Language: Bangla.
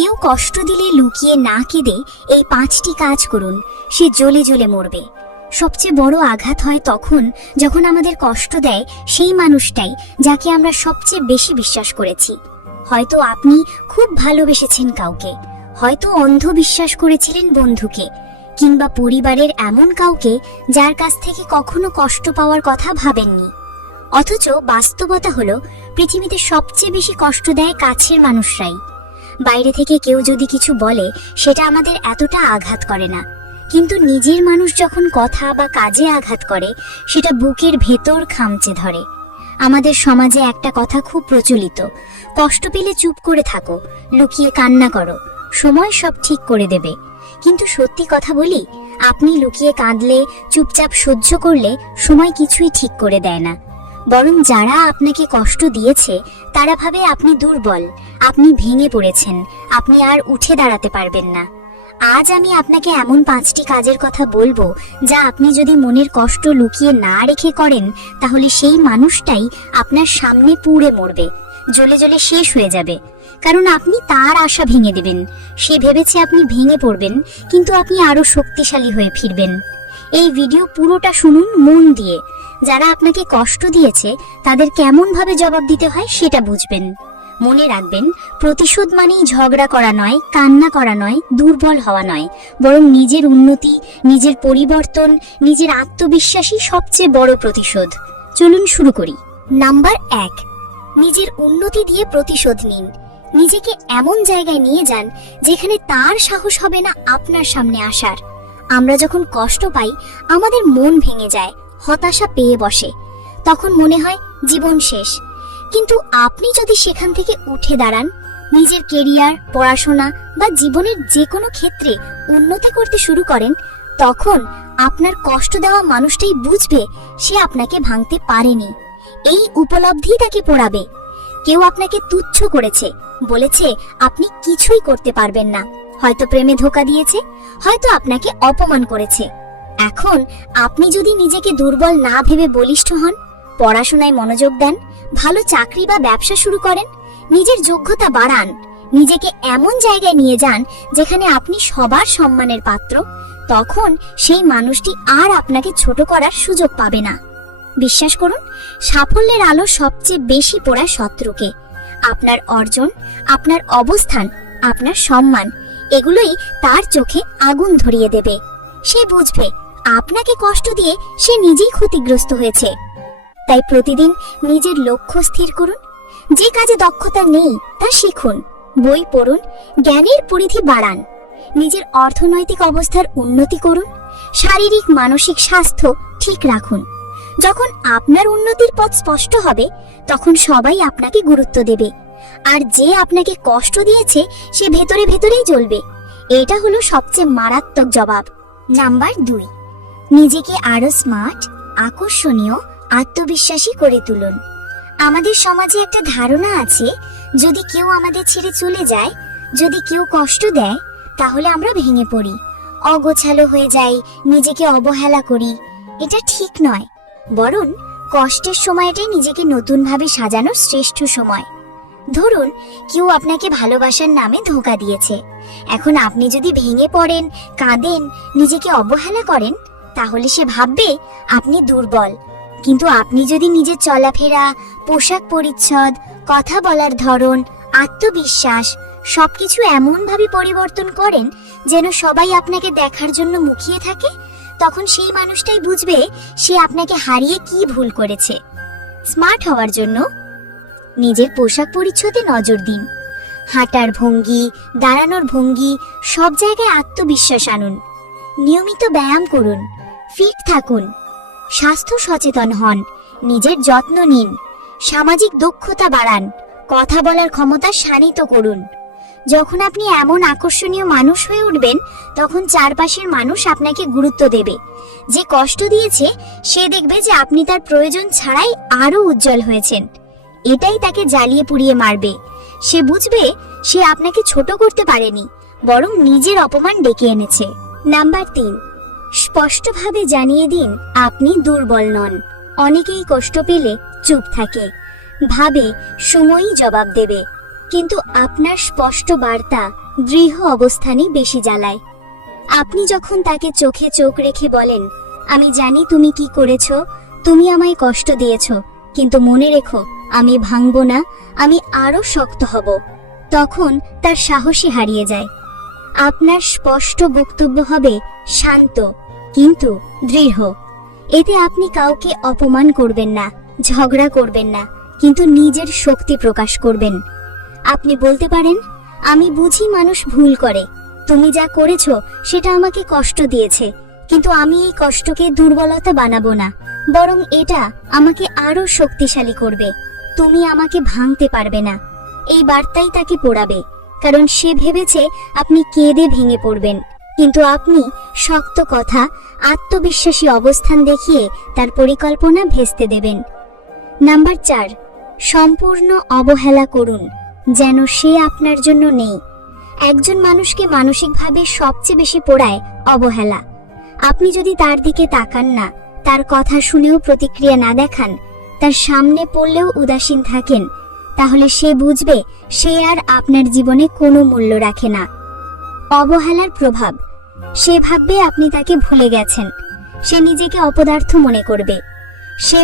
কেউ কষ্ট দিলে লুকিয়ে না কেঁদে এই 5টি কাজ করুন, সে জ্বলে জ্বলে মরবে। সবচেয়ে বড় আঘাত হয় তখন যখন আমাদের কষ্ট দেয় সেই মানুষটাই যাকে আমরা সবচেয়ে বেশি বিশ্বাস করেছি। হয়তো আপনি খুব ভালোবেসেছেন কাউকে, হয়তো অন্ধ বিশ্বাস করেছিলেন বন্ধুকে, কিংবা পরিবারের এমন কাউকে যার কাছ থেকে কখনো কষ্ট পাওয়ার কথা ভাবেননি। অথচ বাস্তবতা হলো পৃথিবীতে সবচেয়ে বেশি কষ্ট দেয় কাছের মানুষরাই। বাইরে থেকে কেউ যদি কিছু বলে সেটা আমাদের এতটা আঘাত করে না, কিন্তু নিজের মানুষ যখন কথা বা কাজে আঘাত করে সেটা বুকের ভেতর খামচে ধরে। আমাদের সমাজে একটা কথা খুব প্রচলিত, কষ্ট পেলে চুপ করে থাকো, লুকিয়ে কান্না করো, সময় সব ঠিক করে দেবে। কিন্তু সত্যি কথা বলি, আপনি লুকিয়ে কাঁদলে, চুপচাপ সহ্য করলে সময় কিছুই ঠিক করে দেয় না। বরং যারা আপনাকে কষ্ট দিয়েছে তারা ভাবে আপনি দুর্বল, আপনি ভেঙে পড়েছেন, আপনি আর উঠে দাঁড়াতে পারবেন না। আজ আমি আপনাকে এমন 5টি কাজের কথা বলবো যা আপনি যদি মনের কষ্ট লুকিয়ে না রেখে করেন তাহলে সেই মানুষটাই আপনার সামনে পুড়ে মরবে, জ্বলে জ্বলে শেষ হয়ে যাবে। কারণ আপনি তার আশা ভেঙে দেবেন। সে ভেবেছে আপনি ভেঙে পড়বেন, কিন্তু আপনি আরো শক্তিশালী হয়ে ফিরবেন। এই ভিডিও পুরোটা শুনুন মন দিয়ে। যারা আপনাকে কষ্ট দিয়েছে তাদের কেমন ভাবে জবাব দিতে হয় সেটা বুঝবেন। মনে রাখবেন, প্রতিশোধ মানেই ঝগড়া করা নয়, কান্না করা নয়, দুর্বল হওয়া নয়, বরং নিজের উন্নতি, নিজের পরিবর্তন, নিজের আত্মবিশ্বাসই সবচেয়ে বড় প্রতিশোধ। চলুন শুরু করি। নাম্বার 1, নিজের উন্নতি দিয়ে প্রতিশোধ নিন। নিজেকে এমন জায়গায় নিয়ে যান যেখানে তার সাহস হবে না আপনার সামনে আসার। আমরা যখন কষ্ট পাই আমাদের মন ভেঙে যায়, হতাশা পেয়ে বসে, তখন মনে হয় জীবন শেষ। কিন্তু আপনি যদি সেখান থেকে উঠে দাঁড়ান, নিজের কেরিয়ার, পড়াশোনা বা জীবনের যে কোনো ক্ষেত্রে উন্নতি করতে শুরু করেন, তখন আপনার কষ্ট দেওয়া মানুষটাই বুঝবে সে আপনাকে ভাঙতে পারেনি। এই উপলব্ধি তাকে পোড়াবে। কেউ আপনাকে তুচ্ছ করেছে, বলেছে আপনি কিছুই করতে পারবেন না, হয়তো প্রেমে ধোঁকা দিয়েছে, হয়তো আপনাকে অপমান করেছে। এখন আপনি যদি নিজেকে দুর্বল না ভেবে বলিষ্ঠ হন, পড়াশোনায় মনোযোগ দেন, ভালো চাকরি বা ব্যবসা শুরু করেন, নিজের যোগ্যতা বাড়ান, নিজেকে এমন জায়গায় নিয়ে যান যেখানে আপনি সবার সম্মানের পাত্র, তখন সেই মানুষটি আর আপনাকে ছোট করার সুযোগ পাবে না। বিশ্বাস করুন, সাফল্যের আলো সবচেয়ে বেশি পোড়ায় শত্রুকে। আপনার অর্জন, আপনার অবস্থান, আপনার সম্মান, এগুলোই তার চোখে আগুন ধরিয়ে দেবে। সে বুঝবে আপনাকে কষ্ট দিয়ে সে নিজেই ক্ষতিগ্রস্ত হয়েছে। তাই প্রতিদিন নিজের লক্ষ্য স্থির করুন। যে কাজে দক্ষতা নেই তা শিখুন, বই পড়ুন, জ্ঞানের পরিধি বাড়ান, নিজের অর্থনৈতিক অবস্থার উন্নতি করুন, শারীরিক মানসিক স্বাস্থ্য ঠিক রাখুন। যখন আপনার উন্নতির পথ স্পষ্ট হবে তখন সবাই আপনাকে গুরুত্ব দেবে, আর যে আপনাকে কষ্ট দিয়েছে সে ভেতরে ভেতরেই জ্বলবে। এটা হলো সবচেয়ে মারাত্মক জবাব। নাম্বার 2, নিজেকে আরো স্মার্ট, আকর্ষণীয়, আত্মবিশ্বাসী করে তুলুন। আমাদের সমাজে একটা ধারণা আছে, যদি কেউ আমাদের ছেড়ে চলে যায়, যদি কেউ কষ্ট দেয়, তাহলে আমরা ভেঙে পড়ি, অগোছালো হয়ে যাই, নিজেকে অবহেলা করি। এটা ঠিক নয়, বরং কষ্টের সময়টাই নিজেকে নতুনভাবে সাজানোর শ্রেষ্ঠ সময়। ধরুন কেউ আপনাকে ভালোবাসার নামে ধোঁকা দিয়েছে। এখন আপনি যদি ভেঙে পড়েন, কাঁদেন, নিজেকে অবহেলা করেন, তাহলে সে ভাববে আপনি দুর্বল। কিন্তু আপনি যদি নিজের চলাফেরা, পোশাক পরিচ্ছদ, কথা বলার ধরন, আত্মবিশ্বাস সবকিছু এমন ভাবে পরিবর্তন করেন যেন সবাই আপনাকে দেখার জন্য মুখিয়ে থাকে, তখন সেই মানুষটাই বুঝবে সে আপনাকে হারিয়ে কি ভুল করেছে। স্মার্ট হওয়ার জন্য নিজের পোশাক পরিচ্ছদে নজর দিন। হাঁটার ভঙ্গি, দাঁড়ানোর ভঙ্গি, সব জায়গায় আত্মবিশ্বাস আনুন। নিয়মিত ব্যায়াম করুন, ফিট থাকুন, স্বাস্থ্য সচেতন হন, নিজের যত্ন নিন, সামাজিক দক্ষতা বাড়ান, কথা বলার ক্ষমতা শানিত করুন। যখন আপনি এমন আকর্ষণীয় মানুষ হয়ে উঠবেন তখন চারপাশের মানুষ আপনাকে গুরুত্ব দেবে। যে কষ্ট দিয়েছে সে দেখবে যে আপনি তার প্রয়োজন ছাড়াই আরো উজ্জ্বল হয়েছেন। এটাই তাকে জ্বালিয়ে পুড়িয়ে মারবে। সে বুঝবে সে আপনাকে ছোট করতে পারেনি, বরং নিজের অপমান ডেকে এনেছে। নাম্বার 3, স্পষ্টভাবে জানিয়ে দিন আপনি দুর্বল নন। অনেকেই কষ্ট পেলে চুপ থাকে, ভাবে সময়ই জবাব দেবে। কিন্তু আপনার স্পষ্ট বার্তা দৃঢ় অবস্থানই বেশি জ্বালায়। আপনি যখন তাকে চোখে চোখ রেখে বলেন, আমি জানি তুমি কি করেছো, তুমি আমায় কষ্ট দিয়েছো, কিন্তু মনে রেখো আমি ভাঙব না, আমি আরো শক্ত হব, তখন তার সাহসই হারিয়ে যায়। আপনার স্পষ্ট বক্তব্য হবে শান্ত কিন্তু দৃঢ়। এতে আপনি কাউকে অপমান করবেন না, ঝগড়া করবেন না, কিন্তু নিজের শক্তি প্রকাশ করবেন। আপনি বলতে পারেন, আমি বুঝি মানুষ ভুল করে, তুমি যা করেছো সেটা আমাকে কষ্ট দিয়েছে, কিন্তু আমি এই কষ্টকে দুর্বলতা বানাবো না, বরং এটা আমাকে আরো শক্তিশালী করবে। তুমি আমাকে ভাঙতে পারবে না। এই বার্তাই তাকে পোড়াবে, কারণ সে ভেবেছে আপনি কেঁদে ভেঙে পড়বেন, কিন্তু আপনি শক্ত কথা, আত্মবিশ্বাসী অবস্থান দেখিয়ে তার পরিকল্পনা ভেস্তে দেবেন। নাম্বার 4, সম্পূর্ণ অবহেলা করুন যেন সে আপনার জন্য নেই। একজন মানুষকে মানসিকভাবে সবচেয়ে বেশি পোড়ায় অবহেলা। আপনি যদি তার দিকে তাকান না, তার কথা শুনেও প্রতিক্রিয়া না দেখান, তার সামনে পড়লেও উদাসীন থাকেন, তাহলে সে বুঝবে সে আর আপনার জীবনে কোনো মূল্য রাখে না। অবহেলার প্রভাব, সে ভাববে আপনি তাকে ভুলে গেছেন, সে নিজেকে অপদার্থ মনে করবে, সে